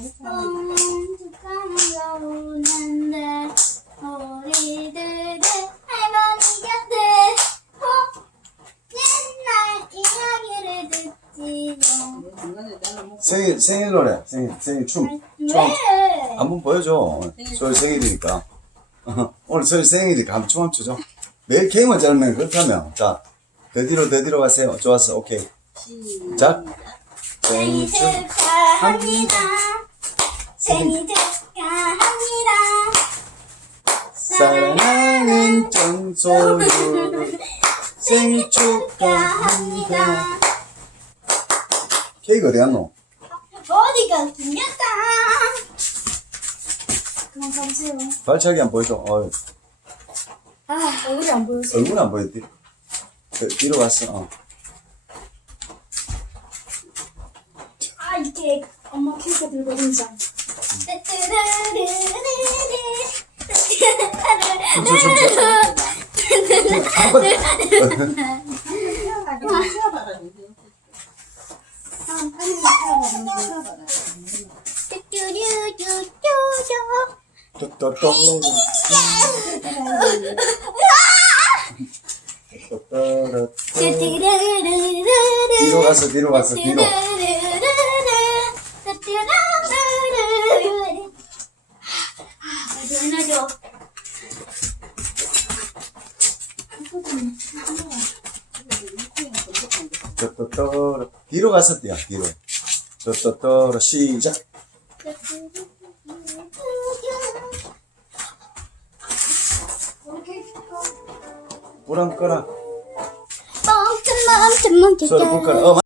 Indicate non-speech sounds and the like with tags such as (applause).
듣지요 생일 생일 노래 생일 생일 춤 춤. 왜? 한번 보여줘. 소희 생일이니까. (laughs) 오늘 소희 생일이니까 한번 춤 한번 추죠. 매일 케이크만 자르면 그렇다면. 뒤로 더 뒤로 가세요. 좋았어. 오케이. 자 생일 축하합니다 생일 축하합니다. 사랑하는 정소유 생일 축하합니다. 케이크 어디 갔노? 어디가 생겼다. 그만 가보세요 발차기 한번 보여줘. 어이, 아 얼굴이 안 보여서 얼굴 안 보여 뒤, 그, 뒤로 갔어. 어. 아 이게 엄마 케이크 들고 뒤로 가서 뒤로 가서 뒤로 또또또 뒤로 가서 뛰어 뒤로. 또또또 시작. 불안 꺼라. 멈춘 멈춘 멈춘 소리 어